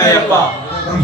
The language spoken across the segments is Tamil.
ஐயப்பா ஒரு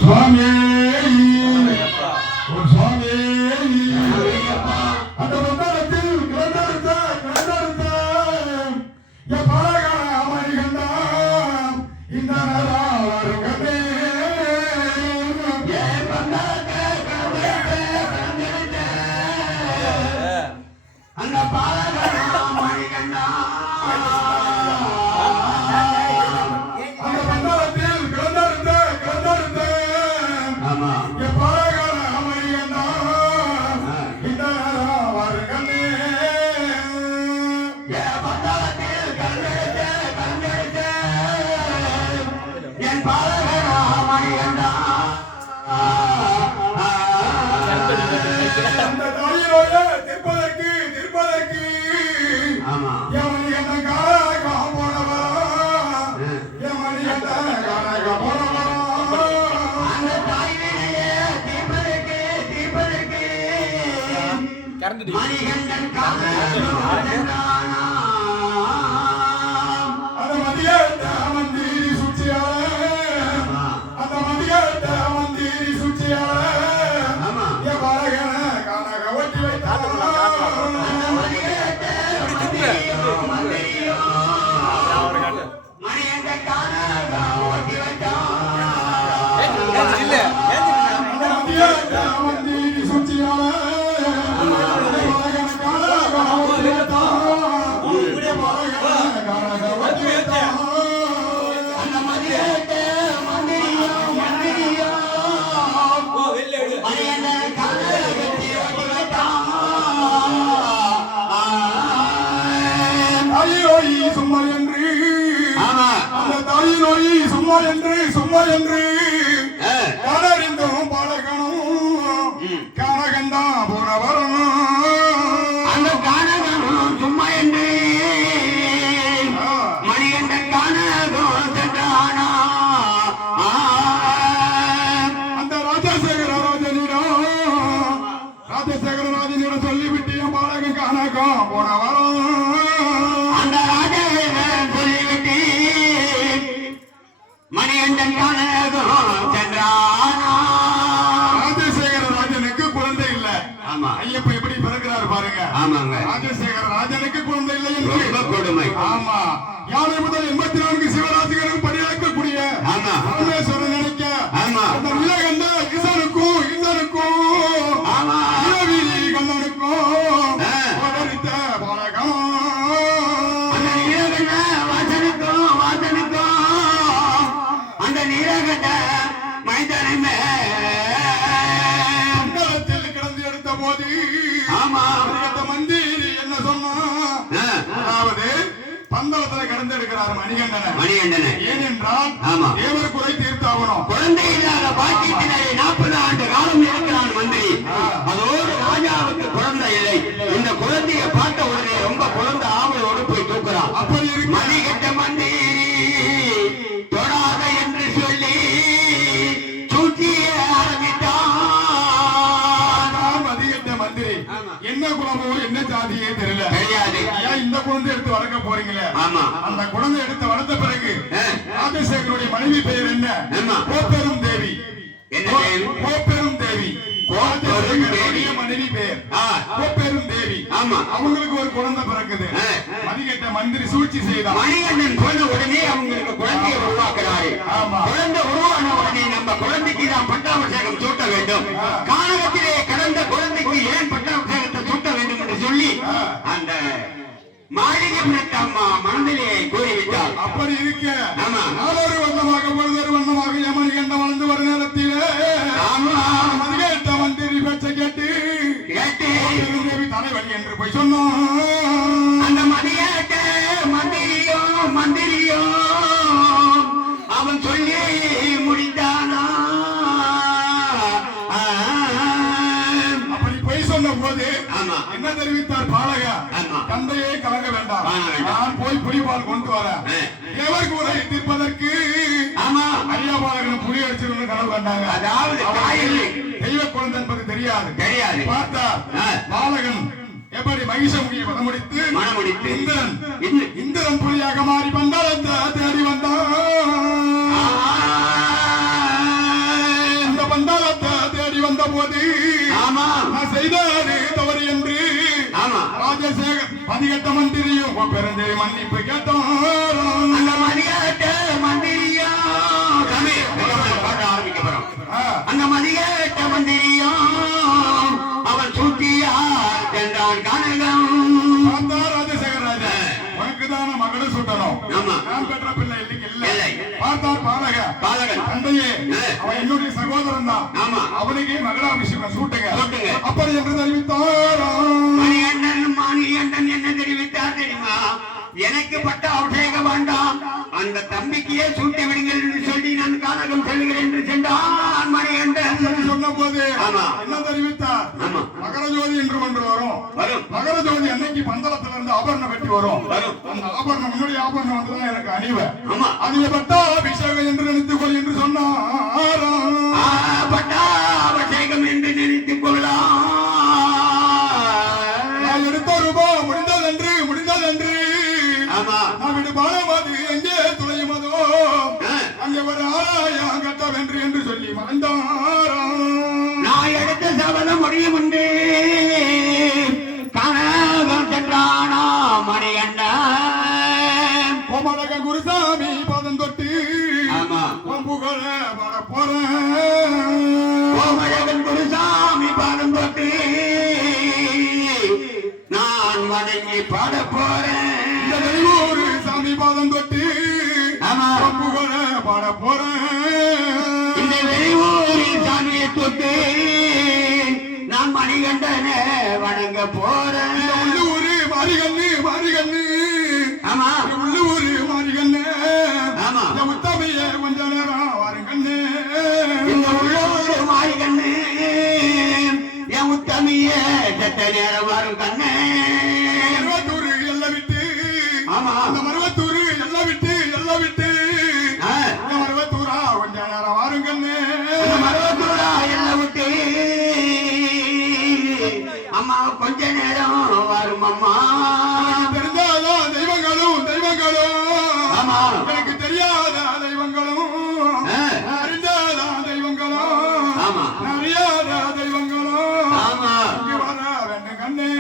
சும்மா என்று சும்மா என்று. மணிகண்டனை மணிகண்டனை ஏனென்றால் ஆமா. தேவர் குறை தீர்த்தாகணும் குழந்தை இல்லாத பாக்கியத்தினரை நாற்பது ஆண்டு போறீங்களே? ஆமா. அந்த குழந்தை எடுத்து வளர்த்த பிறகு. ராஜசேகருடைய மனைவி பெயர் என்ன. கோப்பெரும் தேவி. என்ன கோ- தேவி? கோப்பெரும் தேவி. கோப்பெரும் ராஜசேகருடைய தேவி. மனைவி பெயர். ஆ. கோப்பெரும் தேவி. ஆமா. அவங்களுக்கு ஒரு குழந்தை பிறக்குது. மந்திரி சூழ்ச்சி செய்தான் மணிகண்டன் சொன்ன உடனே அவங்களுக்கு குழந்தையை உருவாக்குறாரு. ஆமா. குழந்தை உருவான உடனே நம்ம குழந்தைக்கு நாம் பட்டாபிஷேகம் சூட்ட வேண்டும். கானகத்திலே கடந்த குழந்தைக்கு ஏன் பட்டாபிஷேகத்தை சூட்ட வேண்டும் என்று சொல்லி அந்த மாளிகை பிடித்த அம்மா மனதிலே கூறிவிட்டார் அப்படி இருக்க ஆமா. நாளொரு வண்ணமாக பொழுதொரு வண்ணமாக யமனிகண்ட வளர்ந்து வரும் நேரத்திலே. மதிகேட்ட மந்திரி பேச்சை கேட்டு கேட்டு தலைவலி என்று போய் சொன்னோம் சொன்ன போது. என்ன தெரிவித்தார் பாலக ஆமா. தந்தையே கலங்க வேண்டாம். நான் போய் புலிபால் கொண்டு வரேன் ஆ. தேவர் கூரை தீர்ப்பதற்கு ஆமா ஐயா பாலகன் புலி அடிச்சிருந்து கனவு கண்டாங்க அதாவது. தெய்வ குழந்தை என்பது தெரியாது தெரியாது பார்த்தா. பாலகன் எப்படி மகிஷமுகியை மனமுடித்து மனமுடித்து. இந்திரன் இந்திரன். இந்திரன் புலியாக மாறி வந்தால் தேடி வந்தான் ராஜசேகர் பதிகட்ட மந்திரியும் பிறந்து மன்னிப்பு கேட்டாராம் அந்த மதியாட்ட மந்திரியா? சாமி, நம்ம பாட ஆரம்பிக்க போறோம் அந்த மதியாட்ட மந்திரியா? அவன் சூட்டியா சென்றான் கனகம். ராஜசேகர் ராஜா உனக்கு தான மகளை சுட்டணும். ஆமா. நான் பெற்ற பிள்ளை. பாலக பாலகன். தந்தையே. அவன் என்னுடைய சகோதரன் தான் ஆமா. அவனுக்கு மகளாபிஷேகம் சூட்டுங்க. அப்படி என்று தெரிவித்தாராம் மணிகண்டன் மணிகண்டன் என்ன தெரிவித்தார் தெரியுமா எனக்கு பட்ட அபிஷேகம் வேண்டாம். அந்த தம்பிக்கையே சூட்டி விடுங்கள் என்று சொல்லி நான் கானகம் செல்கிறேன் என்று சென்றான் மணிகண்டன் சொன்ன போது ஆமா. என்ன தெரிவித்தார்? ஆமா. மகர ஜோதி என்று ஒன்று வரும். மகர ஜோதி அன்னைக்கு பந்தளத்துல இருந்து ஆபரணம் வெட்டி வரும். வரும். அந்த ஆபரணம் முன்னாடி ஆபரணம் வந்துதான் எனக்கு அணிவ. அதில் பட்டா அபிஷேகம் என்று நினைத்துக் கொள் என்று சொன்னாராம் ஆ, பட்டா அபிஷேகம் என்று நினைத்துக் கொள்ளலாம். ஆராயா கட்டவென்று என்று சொல்லி மறைந்தாராம் நான் எடுத்த சபதம் முடியும் உண்டு. கானகம் சென்றானா மணிகண்டன் கோமலக குருசாமி பாதம் தொட்டு புகழ பாட போறேன் கோமழகன் குருசாமி பாடம் போட்டு நான் வணங்கி பாட போறேன் சாமி பாதம் தொட்டு புகழ பாட போறேன் மணிகண்டனை வணங்க போறேன். உள்ளூர் மாரிகண்ணு மாரிகண்ணு. ஆமா. உள்ளூர் மாரிகண்ணு. ஆமா. இந்த உத்தமைய கொஞ்ச நேரம் வாருங்கண்ணு. இந்த உள்ளூர் மாரிகண்ணு என் உத்தமிய செத்த நேரம் வரும் எனக்கு தெரியாத தெய்வங்களும். அறிந்தாதா தெய்வங்களும். அறியாத தெய்வங்களும். இங்கு வர வேண்டும் கண்ணே.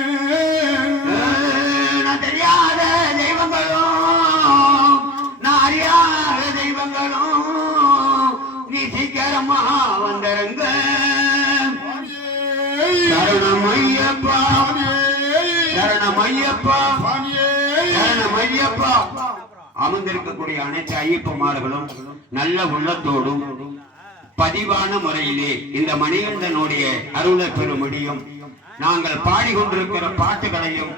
நான் தெரியாத தெய்வங்களும் நான் அறியாத தெய்வங்களும். நீ சீக்கிரமா வந்துருங்க. சுவாமியே. சரணம் ஐயப்பா அமர்ந்திருக்கக்கூடிய அனைத்து ஐயப்பமார்களும் நல்ல உள்ளத்தோடும் பதிவான முறையிலே இந்த மணிகண்டனுடைய அருளை முடியும். நாங்கள் பாடிக்கொண்டிருக்கிற பாட்டுகளையும்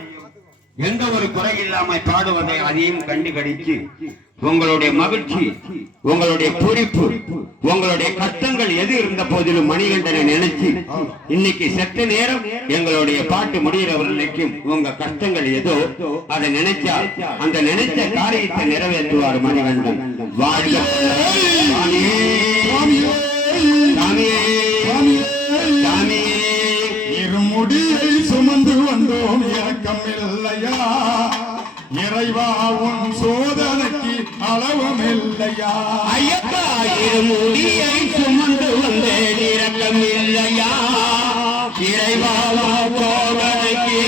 எந்த ஒரு குறை இல்லாமல் பாடுவதை அதையும் கண்டுகடித்து உங்களுடைய மகிழ்ச்சி உங்களுடைய பூரிப்பு உங்களுடைய கஷ்டங்கள் எது இருந்த போதிலும் மணிகண்டனை நினைச்சு இன்னைக்கு சற்று நேரம் எங்களுடைய பாட்டு முடிகிற வரைக்கும் உங்க கஷ்டங்கள் ஏதோ அதை நினைச்சா அந்த நினைச்ச காரியத்தை நிறைவேற்றுவார் மணிகண்டன். வாழ்க. ஐயப்பா இருமுடியை சுமந்து வந்த இரக்கம் இல்லையா இறைவாவா சோதனைக்கு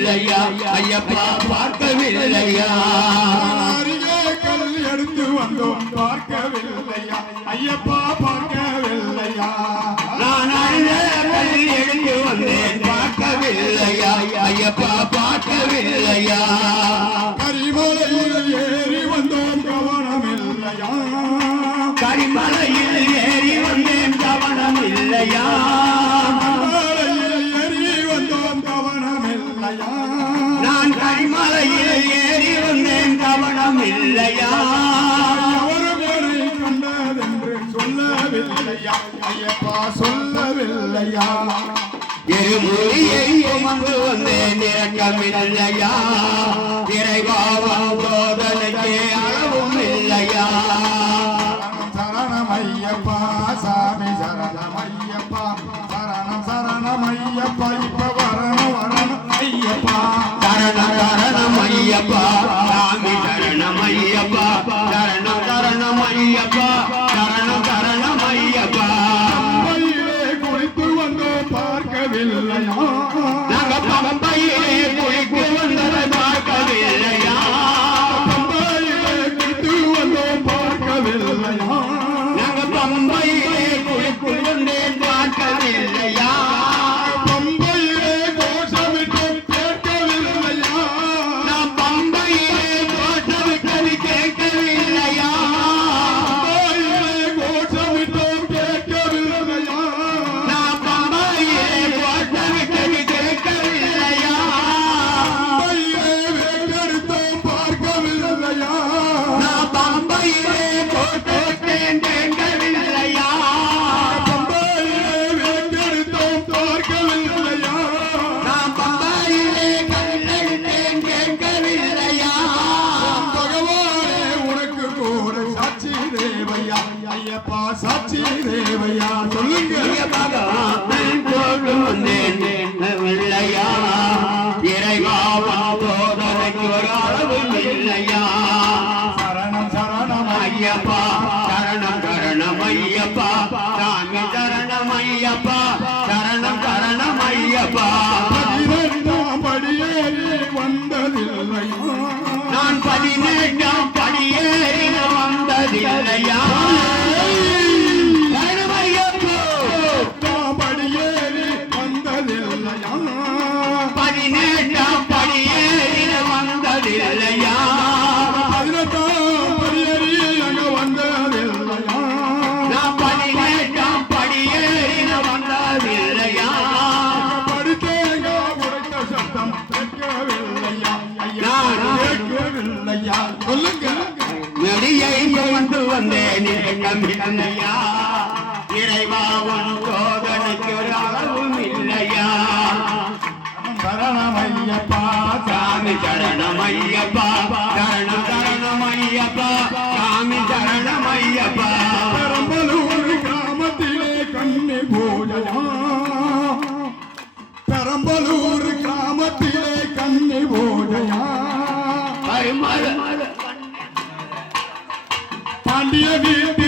பார்க்கவில்லையா ஐயப்பா பார்க்கவில்லையா? கல் எடுத்து வந்தோம் பார்க்கவில்லையா? ஐயப்பா பார்க்கவில்லையா? நான் கல் எடுத்து வந்தேன் பார்க்கவில்லையா? ஐயப்பா பார்க்கவில்லையா? அளவும் இல்லையா இறைவாவா போதனைக்கு அளவும் இல்லையா சரணம் ஐயப்பா சாமி சரணம் ஐயப்பா சரணம் சரணம் இப்ப வரணும் வரணும் ஐயப்பா. சரணம் சரணம் இல்லையா? இறைவா உன் சோதனைக்கு ஒரு அளவும் இல்லையா? சரணம் ஐயப்பா சாமி சரணம் ஐயப்பா சரணம் சரணம் ஐயப்பா சாமி சரணம் ஐயப்பா பெரம்பலூர் கிராமத்திலே கண்ணி பூஜையா? பெரம்பலூர் கிராமத்திலே கண்ணி பூஜையா? பாண்டிய வீட்டு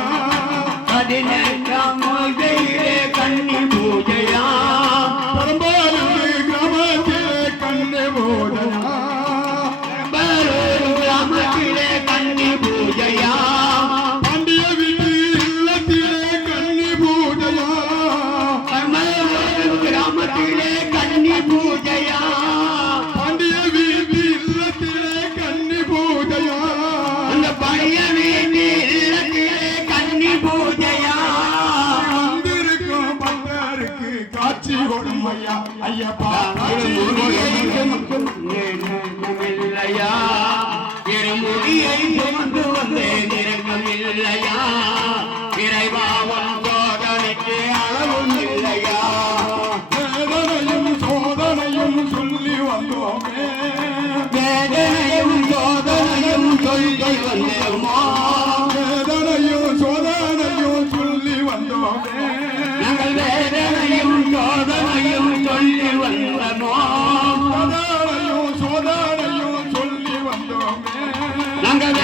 இல்லையா இருமுடியை கொண்டு வந்தேன். இறக்கம் இல்லையா இறைவாவன் சோதனைக்கு அளவும் சொல்லி வந்தோமே வேதனையும் சோதனையும் சொல்லி வந்தோம் நாங்கள்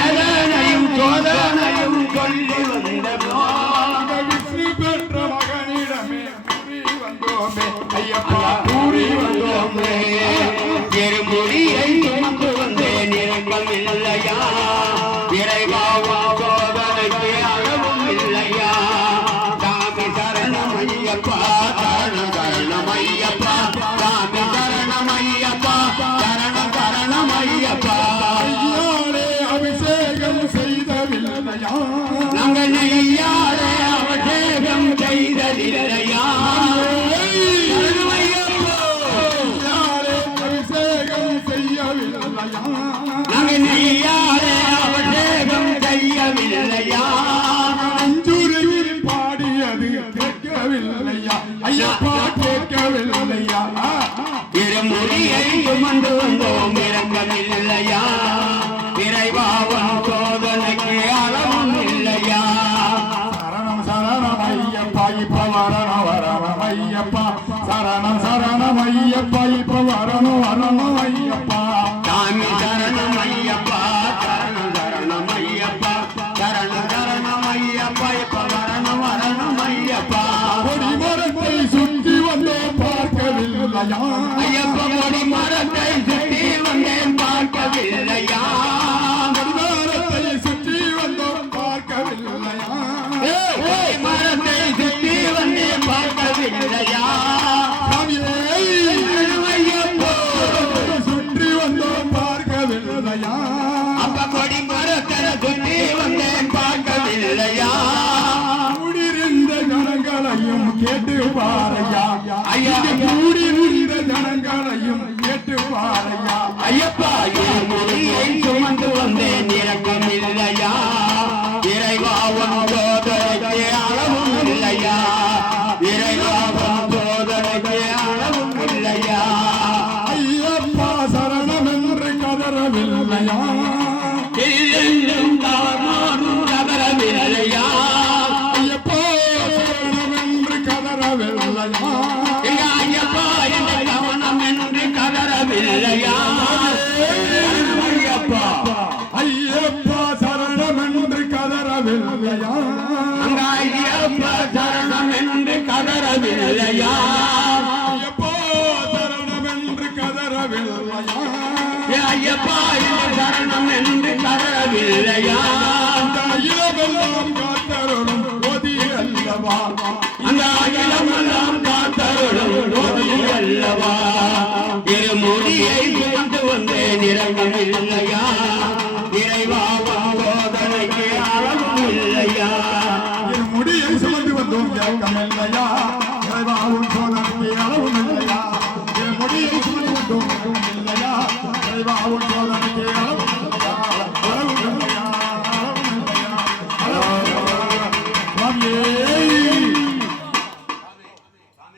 அங்கனையாரே அவசேகம் செய்ததில்லை ஐயப்பா. சரணம் சரணம் ஐயப்பா. இப்ப வரணும் வரணும் ஐயப்பா. 装了装了